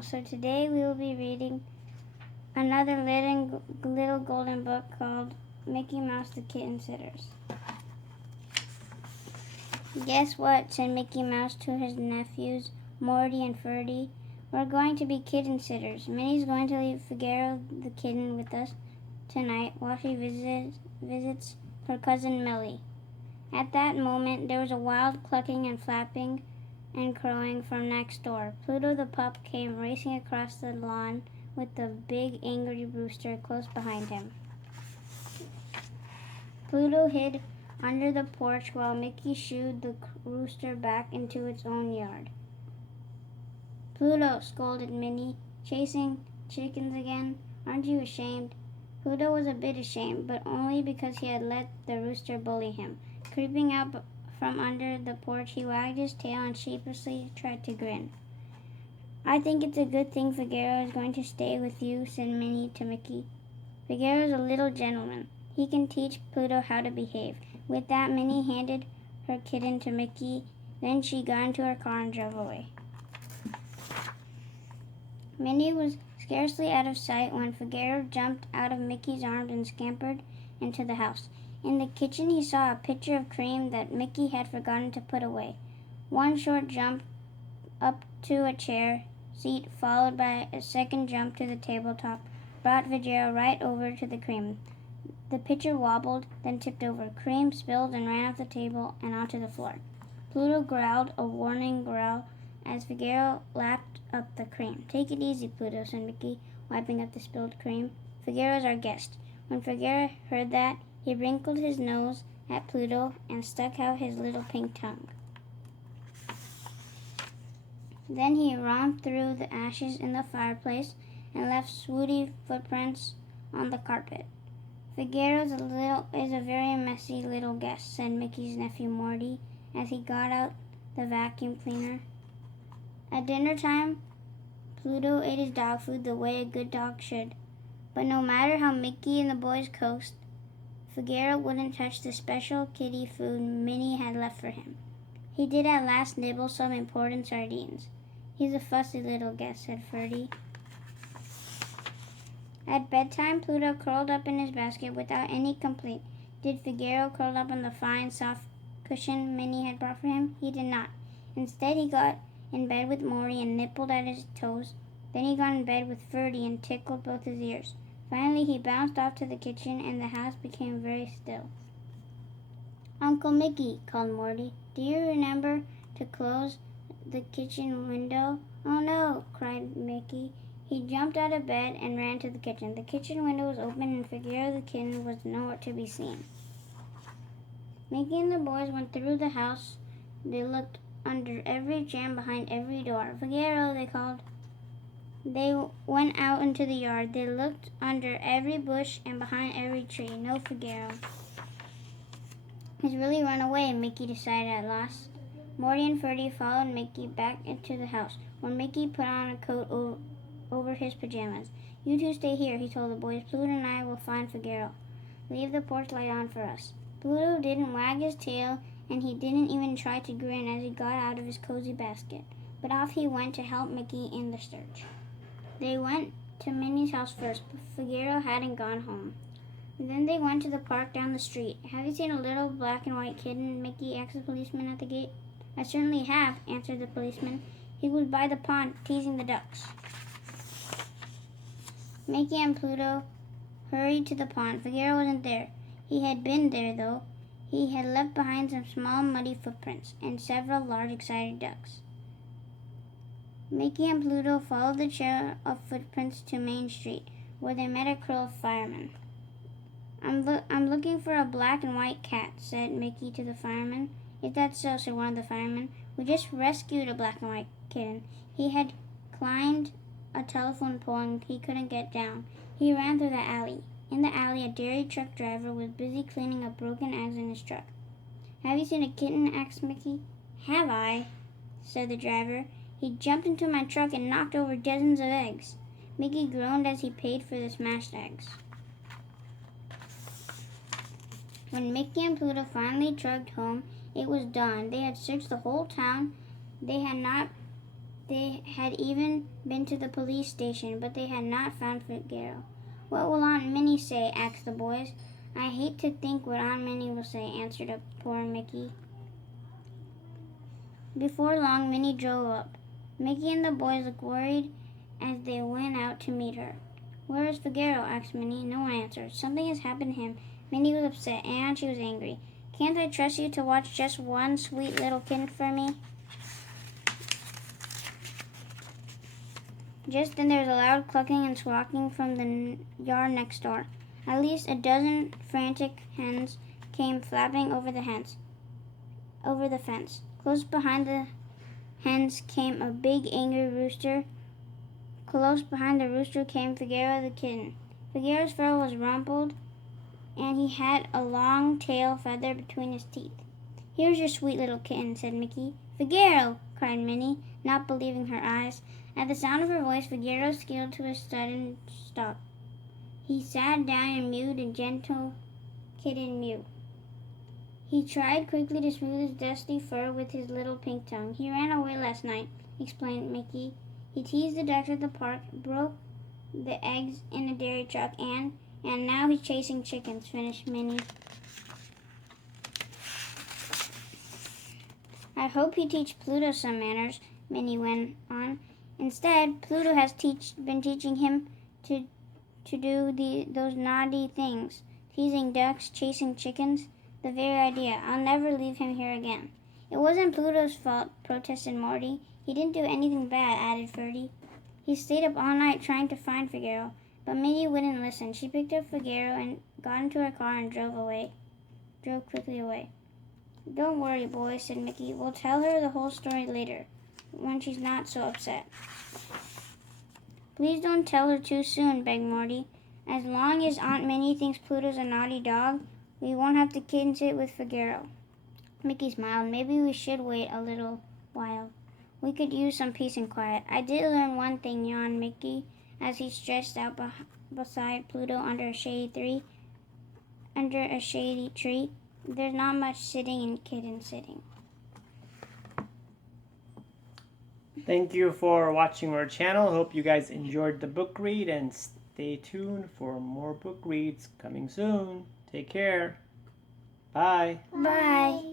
Funhouse. So today we will be reading another little golden book called Mickey Mouse the Kitten-Sitters. Guess what? Said Mickey Mouse to his nephews, Morty and Ferdy. We're going to be kitten-sitters. Minnie's going to leave Figaro the kitten with us tonight while she visits her cousin Millie. At that moment, there was a wild clucking and flapping and crowing from next door. Pluto the pup came racing across the lawn with the big angry rooster close behind him. Pluto hid under the porch while Mickey shooed the rooster back into its own yard. Pluto, scolded Minnie, chasing chickens again. Aren't you ashamed? Pluto was a bit ashamed, but only because he had let the rooster bully him. Creeping up from under the porch, he wagged his tail and sheepishly tried to grin. I think it's a good thing Figaro is going to stay with you, said Minnie to Mickey. Figaro is a little gentleman. He can teach Pluto how to behave. With that, Minnie handed her kitten to Mickey. Then she got into her car and drove away. Minnie was scarcely out of sight when Figaro jumped out of Mickey's arms and scampered into the house. In the kitchen, he saw a pitcher of cream that Mickey had forgotten to put away. One short jump up to a chair seat, followed by a second jump to the tabletop, brought Figaro right over to the cream. The pitcher wobbled, then tipped over. Cream spilled and ran off the table and onto the floor. Pluto growled a warning growl as Figaro lapped up the cream. Take it easy, Pluto, said Mickey, wiping up the spilled cream. Figaro's our guest. When Figaro heard that, he wrinkled his nose at Pluto and stuck out his little pink tongue. Then he romped through the ashes in the fireplace and left swooty footprints on the carpet. Figaro is a very messy little guest, said Mickey's nephew Morty as he got out the vacuum cleaner. At dinner time, Pluto ate his dog food the way a good dog should. But no matter how Mickey and the boys coaxed, Figaro wouldn't touch the special kitty food Minnie had left for him. He did at last nibble some important sardines. He's a fussy little guest, said Ferdy. At bedtime, Pluto curled up in his basket without any complaint. Did Figaro curl up on the fine, soft cushion Minnie had brought for him? He did not. Instead, he got in bed with Morty and nibbled at his toes. Then he got in bed with Ferdy and tickled both his ears. Finally, he bounced off to the kitchen, and the house became very still. Uncle Mickey, called Morty, do you remember to close the kitchen window? Oh, no, cried Mickey. He jumped out of bed and ran to the kitchen. The kitchen window was open, and Figaro the kitten was nowhere to be seen. Mickey and the boys went through the house. They looked under every jam, behind every door. Figaro, they called. They went out into the yard. They looked under every bush and behind every tree. No Figaro. He's really run away, Mickey decided at last. Morty and Ferdy followed Mickey back into the house, where Mickey put on a coat over his pajamas. You two stay here, he told the boys. Pluto and I will find Figaro. Leave the porch light on for us. Pluto didn't wag his tail, and he didn't even try to grin as he got out of his cozy basket. But off he went to help Mickey in the search. They went to Minnie's house first, but Figaro hadn't gone home. Then they went to the park down the street. Have you seen a little black and white kitten? Mickey asked the policeman at the gate. I certainly have, answered the policeman. He was by the pond, teasing the ducks. Mickey and Pluto hurried to the pond. Figaro wasn't there. He had been there, though. He had left behind some small muddy footprints and several large excited ducks. Mickey and Pluto followed the trail of footprints to Main Street, where they met a crew of firemen. I'm looking for a black and white cat, said Mickey to the fireman. If that's so, said one of the firemen. We just rescued a black and white kitten. He had climbed a telephone pole and he couldn't get down. He ran through the alley. In the alley, a dairy truck driver was busy cleaning up broken eggs in his truck. Have you seen a kitten? Asked Mickey. Have I? Said the driver. He jumped into my truck and knocked over dozens of eggs. Mickey groaned as he paid for the smashed eggs. When Mickey and Pluto finally trudged home, it was dawn. They had searched the whole town. They had not They had even been to the police station, but they had not found Figaro. "What will Aunt Minnie say?" asked the boys. "I hate to think what Aunt Minnie will say," answered a poor Mickey. Before long, Minnie drove up. Mickey and the boys looked worried as they went out to meet her. "Where is Figaro?" asked Minnie. No one answered. Something has happened to him. Minnie was upset, and she was angry. "Can't I trust you to watch just one sweet little kitten for me?" Just then there was a loud clucking and squawking from the yard next door. At least a dozen frantic hens came flapping over the fence. Close behind the hens came a big angry rooster. Close behind the rooster came Figaro the kitten. Figaro's fur was rumpled, and he had a long tail feather between his teeth. "Here's your sweet little kitten," said Mickey. "Figaro!" cried Minnie, not believing her eyes. At the sound of her voice, Figaro scaled to a sudden stop. He sat down and mewed a gentle kitten mew. He tried quickly to smooth his dusty fur with his little pink tongue. "He ran away last night," explained Mickey. "He teased the ducks at the park, broke the eggs in a dairy truck, and now he's chasing chickens," finished Minnie. "I hope he teach Pluto some manners," Minnie went on. "Instead, Pluto has been teaching him to do those naughty things, teasing ducks, chasing chickens. The very idea. I'll never leave him here again." "It wasn't Pluto's fault," protested Morty. "He didn't do anything bad," added Ferdy. "He stayed up all night trying to find Figaro." But Minnie wouldn't listen. She picked up Figaro and got into her car and drove quickly away. "Don't worry, boys," said Mickey. "We'll tell her the whole story later, when she's not so upset." "Please don't tell her too soon," begged Morty. "As long as Aunt Minnie thinks Pluto's a naughty dog, we won't have to kitten-sit with Figaro." Mickey smiled. "Maybe we should wait a little while. We could use some peace and quiet." "I did learn one thing," yawned Mickey, as he stretched out beside Pluto under a shady tree. "There's not much sitting and kitten-sitting." Thank you for watching our channel. Hope you guys enjoyed the book read, and stay tuned for more book reads coming soon. Take care. Bye. Bye.